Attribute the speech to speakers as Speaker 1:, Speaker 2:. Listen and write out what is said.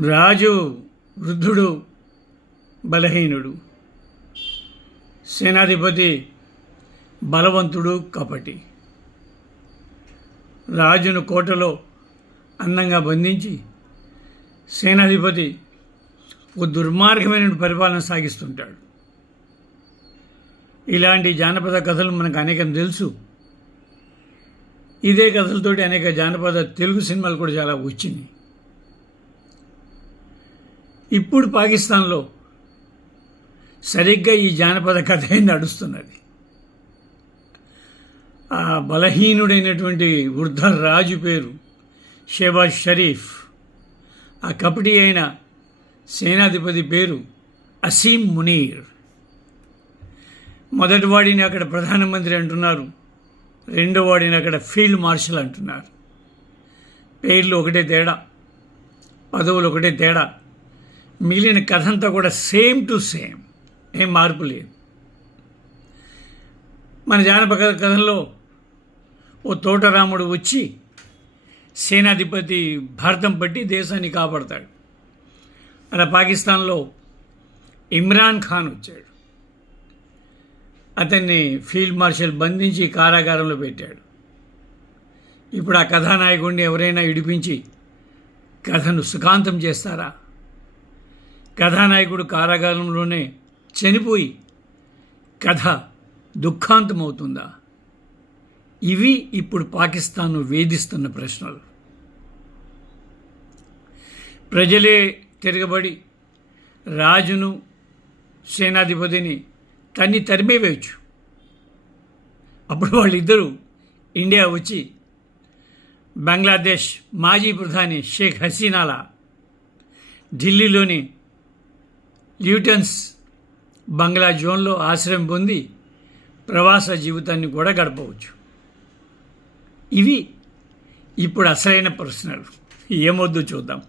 Speaker 1: రాజు వృద్ధుడు బలహీనుడు. సేనాధిపతి బలవంతుడు కపటి. రాజును కోటలో అందంగా బంధించి సేనాధిపతి ఒక దుర్మార్గమైన పరిపాలన సాగిస్తుంటాడు. ఇలాంటి జానపద కథలు మనకు అనేకం తెలుసు. ఇదే కథలతోటి అనేక జానపద తెలుగు సినిమాలు కూడా చాలా వచ్చినాయి ఇప్పుడు పాకిస్తాన్లో సరిగ్గా ఈ జానపద కథ నడుస్తున్నది? ఆ బలహీనుడైనటువంటి వృద్ధ రాజు పేరు షేబాజ్ షరీఫ్ ఆ కపటి అయిన సేనాధిపతి పేరు అసీం మునీర్. మొదటి వాడిని అక్కడ ప్రధానమంత్రి అంటున్నారు రెండో వాడిని అక్కడ ఫీల్డ్ మార్షల్ అంటున్నారు. పేర్లు ఒకటే తేడా పదవులు ఒకటే తేడా. మిగిలిన కథ అంతా కూడా సేమ్ టు సేమ్. ఏం మార్పు లేదు. మన జానపద కథల్లో ఓ తోటరాముడు వచ్చి సేనాధిపతి భారతం పట్టి దేశాన్ని కాపాడతాడు. అలా పాకిస్తాన్లో ఇమ్రాన్ ఖాన్ వచ్చాడు. అతన్ని ఫీల్డ్ మార్షల్ బంధించి కారాగారంలో పెట్టాడు. ఇప్పుడు ఆ కథానాయకుడిని ఎవరైనా ఇడిపించి కథను సుఖాంతం చేస్తారా? కథానాయకుడు కారాగారంలోనే చనిపోయి కథ దుఃఖాంతమవుతుందా? ఇవి ఇప్పుడు పాకిస్తాన్ను వేధిస్తున్న ప్రశ్నలు. ప్రజలే తిరగబడి రాజును సేనాధిపతిని తన్ని తరిమేవేయచ్చు అప్పుడు వాళ్ళిద్దరూ ఇండియా వచ్చి బంగ్లాదేశ్ మాజీ ప్రధాని షేక్ హసీనాల ఢిల్లీలోని ల్యూటన్స్ బంగ్లా జోన్లో ఆశ్రయం పొంది ప్రవాస జీవితాన్ని కూడా గడపవచ్చు. ఇవి ఇప్పుడు అసలైన ప్రశ్నలు. ఏమొద్దు చూద్దాం.